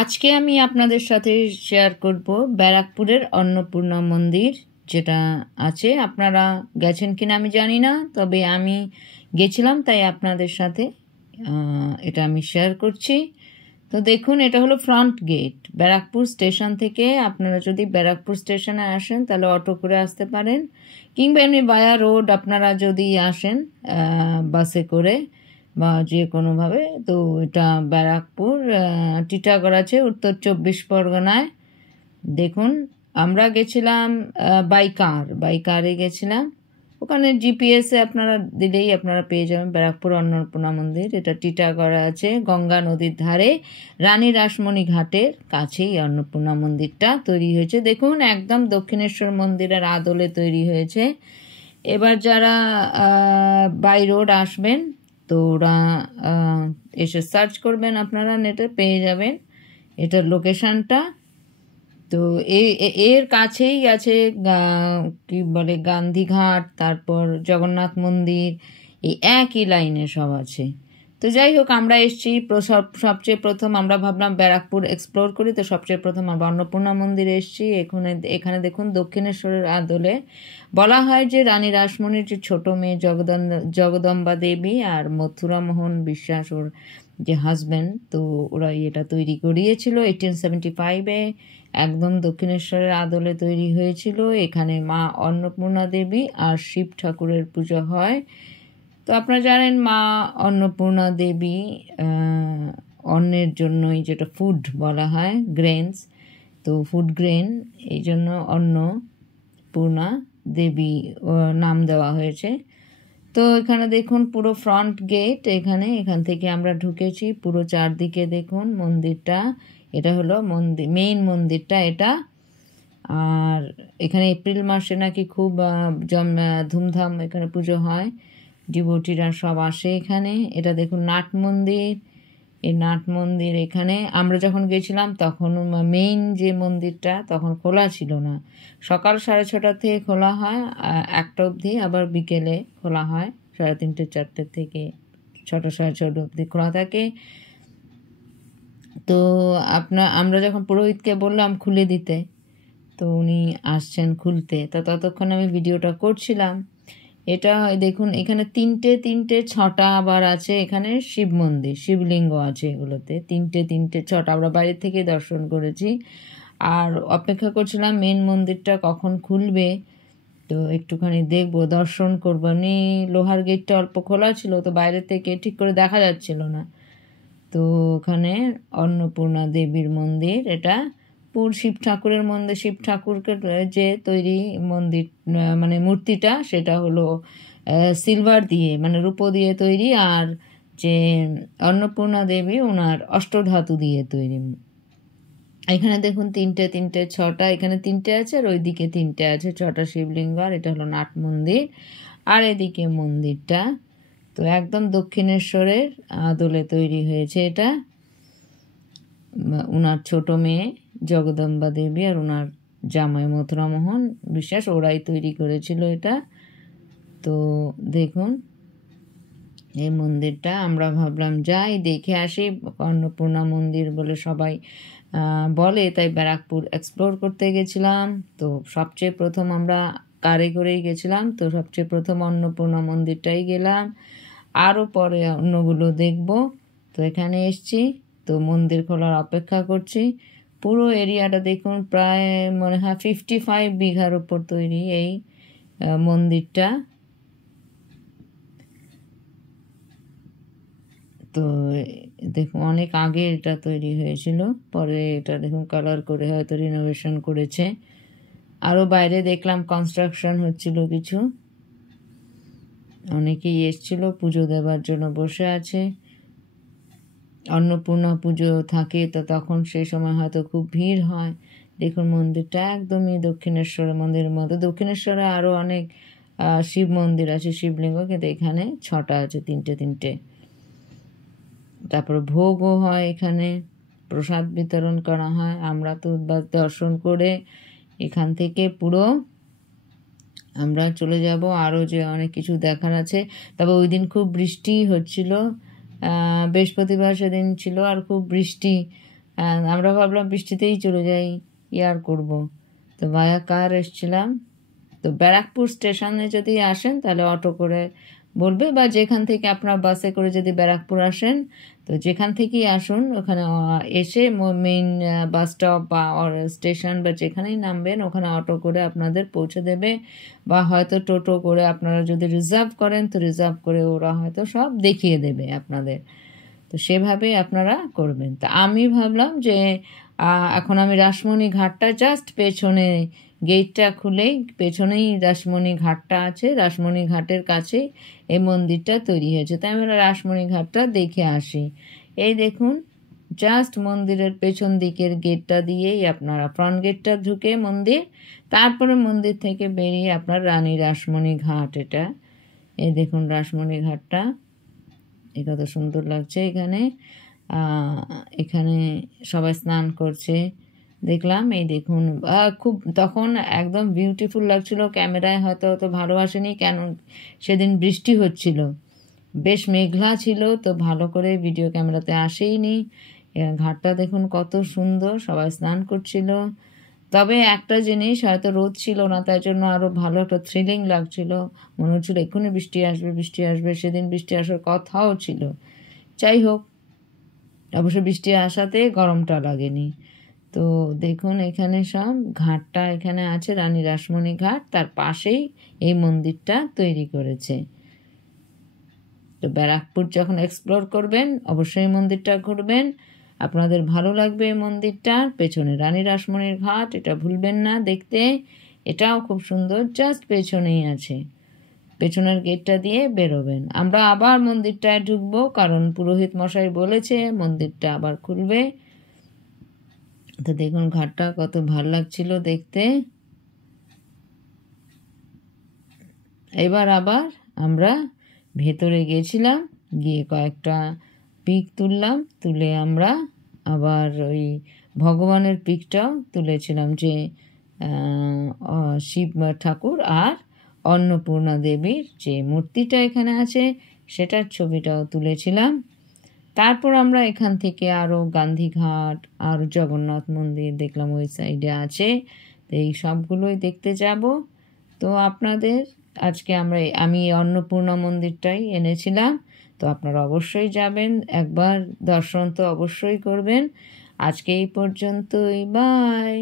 আজকে আমি আপনাদের সাথে শেয়ার করব ব্যারাকপুরের অন্নপূর্ণা মন্দির, যেটা আছে। আপনারা গেছেন কিনা আমি জানি না, তবে আমি গেছিলাম, তাই আপনাদের সাথে এটা আমি শেয়ার করছি। তো দেখুন, এটা হলো ফ্রন্ট গেট। ব্যারাকপুর স্টেশন থেকে আপনারা যদি ব্যারাকপুর স্টেশনে আসেন তাহলে অটো করে আসতে পারেন, কিংবা এমনি বায়া রোড আপনারা যদি আসেন বাসে করে বা যে কোনোভাবে। তো এটা ব্যারাকপুর টিটাগড় আছে, উত্তর 24 পরগনায়। দেখুন, আমরা গেছিলাম বাই কারে গেছিলাম। ওখানে জিপিএসে আপনারা দিলেই আপনারা পেয়ে যাবেন ব্যারাকপুর অন্নপূর্ণা মন্দির। এটা টিটাগড়ে আছে, গঙ্গা নদীর ধারে, রানী রাসমণি ঘাটের কাছেই অন্নপূর্ণা মন্দিরটা তৈরি হয়েছে। দেখুন, একদম দক্ষিণেশ্বর মন্দিরের আদলে তৈরি হয়েছে। এবার যারা বাই রোড আসবেন তো ওরা এসে সার্চ করবেন, আপনারা নেটে পেয়ে যাবেন এটার লোকেশনটা। তো এর কাছেই আছে কি বলে গান্ধীঘাট, তারপর জগন্নাথ মন্দির, এই একই লাইনে সব আছে। তো যাই হোক, আমরা এসেছি সবচেয়ে প্রথম আমরা ভাবলাম ব্যারাকপুর এক্সপ্লোর করি, তো সবচেয়ে প্রথম আমরা অন্নপূর্ণা মন্দিরে এসেছি। এখানে দেখুন, দক্ষিণেশ্বরের আদলে বলা হয় যে রানী রাসমণির যে ছোট মেয়ে জগদম্বা দেবী আর মথুরা মোহন বিশ্বাস ওর যে হাজব্যান্ড, তো ওরা এটা তৈরি করিয়েছিল 1875-এ। একদম দক্ষিণেশ্বরের আদলে তৈরি হয়েছিল। এখানে মা অন্নপূর্ণা দেবী আর শিব ঠাকুরের পুজো হয়। তো আপনারা জানেন মা অন্নপূর্ণা দেবী অন্নের জন্যই, যেটা ফুড বলা হয়, গ্রেনস, তো ফুড গ্রেন, এই জন্য অন্নপূর্ণা দেবী নাম দেওয়া হয়েছে। তো এখানে দেখুন পুরো ফ্রন্ট গেট, এখান থেকে আমরা ঢুকেছি। পুরো চারদিকে দেখুন মন্দিরটা, এটা হলো মেইন মন্দিরটা এটা। আর এখানে এপ্রিল মাসে নাকি খুব ধুমধাম এখানে পুজো হয়, ডিভোটিরা সব আসে এখানে। এটা দেখুন নাট মন্দির, এই নাট মন্দির। এখানে আমরা যখন গেছিলাম তখন মেইন যে মন্দিরটা তখন খোলা ছিল না। সকাল 6:30 থেকে খোলা হয় 1টা অবধি, আবার বিকেলে খোলা হয় 3:30 4টে থেকে 6টা 6:30 অবধি খোলা থাকে। তো আমরা যখন পুরোহিতকে বললাম খুলে দিতে, তো উনি আসছেন খুলতে, তো ততক্ষণ আমি ভিডিওটা করছিলাম। এটা দেখুন, এখানে তিনটে 6টা আবার আছে। এখানে শিব মন্দির, শিবলিঙ্গ আছে এগুলোতে, তিনটে 6টা। আমরা বাইরে থেকে দর্শন করেছি আর অপেক্ষা করছিলাম মেন মন্দিরটা কখন খুলবে, তো একটুখানি দেখবো, দর্শন করবো। এমনি লোহার গেটটা অল্প খোলা ছিল, তো বাইরে থেকে ঠিক করে দেখা যাচ্ছিল না। তো ওখানে অন্নপূর্ণা দেবীর মন্দির, এটা শিব ঠাকুরের মন্দির। শিব ঠাকুরকে যে তৈরি মন্দির মানে মূর্তিটা, সেটা হলো সিলভার দিয়ে মানে রূপো দিয়ে তৈরি, আর যে অন্নপূর্ণা দেবী ওনার অষ্টধাতু দিয়ে তৈরি। এখানে দেখুন তিনটে 6টা, এখানে 3টে আছে আর ওইদিকে 3টে আছে, 6টা শিবলিঙ্গ। আর এটা হলো নাট মন্দির, আর এদিকে মন্দিরটা। তো একদম দক্ষিণেশ্বরের আদলে তৈরি হয়েছে এটা। ওনার ছোট মেয়ে জগদম্বা দেবী আর ওনার জামাই মথুরামোহন বিশ্বাস, ওরাই তৈরি করেছিল এটা। তো দেখুন এই মন্দিরটা, আমরা ভাবলাম যাই দেখে আসি, অন্নপূর্ণা মন্দির বলে সবাই বলে, তাই ব্যারাকপুর এক্সপ্লোর করতে গেছিলাম। তো সবচেয়ে প্রথম আমরা কারে করেই গেছিলাম, তো সবচেয়ে প্রথম অন্নপূর্ণা মন্দিরটাই গেলাম, আরও পরে অন্যগুলো দেখব। তো এখানে এসছি, তো মন্দির খোলার অপেক্ষা করছি। পুরো এরিয়াটা দেখুন, প্রায় মনে হয় 55 বিঘার উপর তৈরি এই মন্দিরটা। তো দেখুন অনেক আগে এটা তৈরি হয়েছিল, পরে এটা দেখুন কালার করে হয়তো রিনোভেশন করেছে। আরও বাইরে দেখলাম কনস্ট্রাকশন হচ্ছিল কিছু, অনেকেই এসছিল পুজো দেবার জন্য বসে আছে। অন্নপূর্ণা পুজো থাকে, তো তখন সেই সময় হয়তো খুব ভিড় হয়। দেখুন মন্দিরটা একদমই দক্ষিণেশ্বরের মন্দিরের মতো। দক্ষিণেশ্বরে আরও অনেক শিব মন্দির আছে, শিবলিঙ্গ, কিন্তু এখানে 6টা আছে, 3টে। তারপর ভোগও হয় এখানে, প্রসাদ বিতরণ করা হয়। আমরা তো দর্শন করে এখান থেকে পুরো আমরা চলে যাব, আরও যে অনেক কিছু দেখার আছে। তবে ওই দিন খুব বৃষ্টি হচ্ছিল, বৃহস্পতিবার সেদিন ছিল, আর খুব বৃষ্টি আমরা ভাবলাম বৃষ্টিতেই চলে যাই, ইয়ার করব। তো ভায়া কার এসছিলাম। তো ব্যারাকপুর স্টেশনে যদি আসেন তাহলে অটো করে বলবে, বা যেখান থেকে আপনার বাসে করে যদি ব্যারাকপুর আসেন, তো যেখান থেকেই আসুন ওখানে এসে মেইন বাস স্টপ বা স্টেশন বা যেখানেই নামবেন ওখানে অটো করে আপনাদের পৌঁছে দেবে, বা হয়তো টোটো করে আপনারা যদি রিজার্ভ করেন তো রিজার্ভ করে ওরা হয়তো সব দেখিয়ে দেবে আপনাদের। তো সেভাবে আপনারা করবেন। তা আমি ভাবলাম যে এখন আমি রাসমণি ঘাটটা জাস্ট পেছনে গেটটা খুলেই পেছনেই রাসমণি ঘাটটা আছে, রাসমণি ঘাটের কাছেই এই মন্দিরটা তৈরি হয়েছে, তাই আমরা রাসমণি ঘাটটা দেখে আসি। এই দেখুন জাস্ট মন্দিরের পেছন দিকের গেটটা দিয়েই আপনারা ফ্রন্ট গেটটা ঢুকে মন্দির, তারপরে মন্দির থেকে বেরিয়ে আপনার রানী রাসমণি ঘাট। এটা এই দেখুন রাসমণি ঘাটটা, এ কত সুন্দর লাগছে। এখানে সবাই স্নান করছে দেখলাম। এই দেখুন খুব তখন একদম বিউটিফুল লাগছিল। ক্যামেরায় হয়তো অত ভালো আসেনি, কেন সেদিন বৃষ্টি হচ্ছিল, বেশ মেঘলা ছিল, তো ভালো করে ভিডিও ক্যামেরাতে আসেইনি। ঘাটটা দেখুন কত সুন্দর, সবাই স্নান করছিল। তবে একটা জিনিস, হয়তো রোদ ছিল না তাই জন্য আরও ভালো একটা থ্রিলিং লাগছিল, মনে হচ্ছিল এক্ষুনি বৃষ্টি আসবে বৃষ্টি আসবে। সেদিন বৃষ্টি আসার কথাও ছিল, যাই হোক অবশ্য বৃষ্টি আসাতে গরমটা লাগেনি। তো দেখুন এখানে সব ঘাটটা এখানে আছে, রানী রাসমণি ঘাট, তার পাশেই এই মন্দিরটা তৈরি করেছে। তো ব্যারাকপুর যখন এক্সপ্লোর করবেন অবশ্যই মন্দিরটা ঘুরবেন, আপনাদের ভালো লাগবে। মন্দিরটার পেছনে রানী রাসমণির ঘাট, এটা ভুলবেন না দেখতে, এটাও খুব সুন্দর, জাস্ট পেছনেই আছে। পেছনের গেটটা দিয়ে বেরোবেন। আমরা আবার মন্দিরটায় ঢুকবো, কারণ পুরোহিত মশাই বলেছে মন্দিরটা আবার খুলবে। তো দেখুন ঘাটটা কত ভাল লাগছিল দেখতে। এবার আবার আমরা ভেতরে গেছিলাম, গিয়ে কয়েকটা পিক তুললাম, তুলে আমরা আবার ওই ভগবানের পিকটাও তুলেছিলাম, যে শিব ঠাকুর আর অন্নপূর্ণা দেবীর যে মূর্তিটা এখানে আছে সেটার ছবিটাও তুলেছিলাম। তারপর আমরা এখান থেকে আরও গান্ধীঘাট আর জগন্নাথ মন্দির দেখলাম, ওই সাইডে আছে। তো এই সবগুলোই দেখতে যাব। তো আপনাদের আজকে আমি অন্নপূর্ণা মন্দিরটাই এনেছিলাম, তো আপনারা অবশ্যই যাবেন, একবার দর্শন তো অবশ্যই করবেন। আজকে এই পর্যন্তই, বাই।